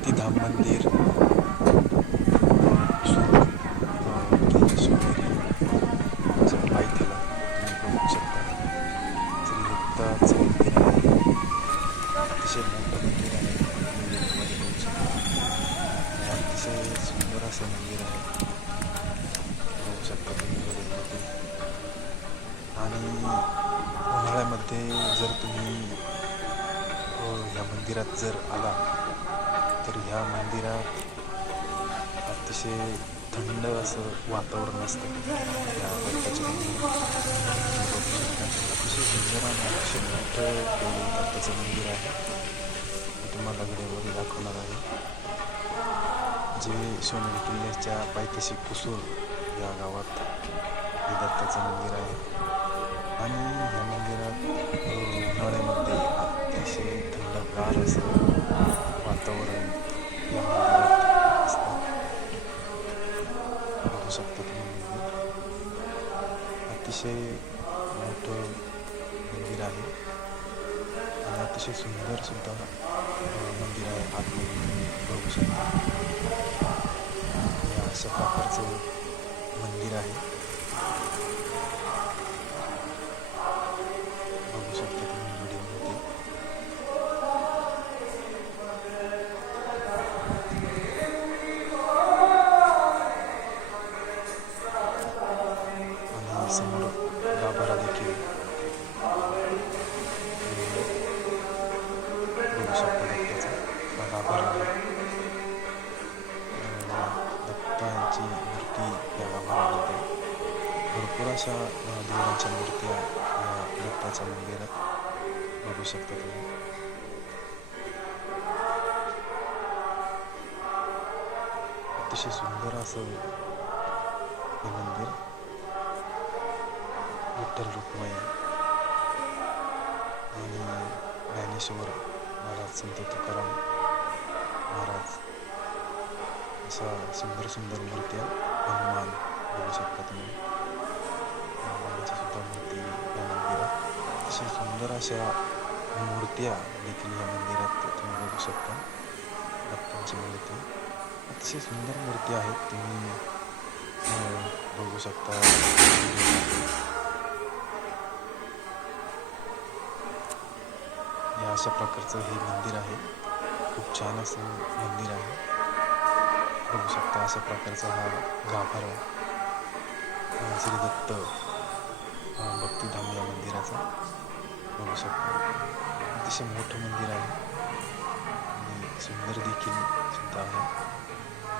शांतीधाम मंदिर बघू शकता अतिशय बघू शकता आणि अतिशय सुंदर असं मंदिर. आहे शकता आणि उन्हाळ्यामध्ये जर तुम्ही या मंदिरात जर आला तर ह्या मंदिरात अतिशय थंड असं वातावरण असतं. या अतिशय सुंदर आणि अतिशय मोठं दत्ताचं मंदिर आहे. मी तुम्हाला व्हिडिओमध्ये दाखवणार आहे. जे सोनेरी किल्ल्याच्या पायथ्याशी कुसूर या गावात हे दत्ताचं मंदिर आहे. आणि या मंदिरात उन्हाळ्यामध्ये अतिशय थंडगार असं वातावरण या मंदिरात असतं बघू शकता तुम्ही मंदिर अतिशय मोठं मंदिर आहे. आणि अतिशय सुंदर सुद्धा मंदिर आहे. आतमध्ये तुम्ही बघू शकता. हे अशा प्रकारचं मंदिर आहे. गाभारा देखील बघू शकता दत्ताचा हा गाभारा दत्तांची मूर्ती या गाभाऱ्यामध्ये भरपूर अशा देवांच्या मूर्त्या या दत्ताच्या मंदिरात बघू शकता तुम्ही. अतिशय सुंदर असं हे मंदिर. विठ्ठल रुक्माई आणि ज्ञानेश्वर महाराज संत तुकाराम महाराज अशा सुंदर सुंदर मूर्त्या हनुमान बघू शकता तुम्ही. हनुमानाची सुद्धा मूर्ती या मंदिरात. अतिशय सुंदर अशा मूर्त्या देखील या मंदिरात तुम्ही बघू शकता. दत्तांची मूर्ती. अतिशय सुंदर मूर्ती आहेत. तुम्ही बघू शकता. अशा प्रकारचं हे मंदिर आहे. खूप छान असं मंदिर आहे. बघू शकता अशा प्रकारचा हा गाभारा आहे श्री दत्त भक्तिधाम या मंदिराचा. बघू शकता. अतिशय मोठं मंदिर आहे. आणि सुंदर देखील सुद्धा आहे.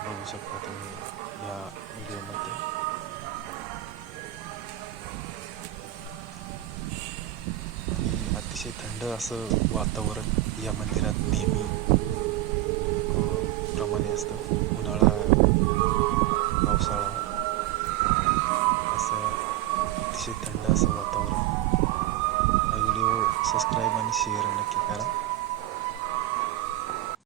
बघू शकता तुम्ही या अतिशय थंड असं वातावरण या मंदिरात नेहमी प्रमाणे असतं. उन्हाळा पावसाळा असं अतिशय थंड असं वातावरण. हा व्हिडिओ सबस्क्राईब आणि शेअर नक्की करा.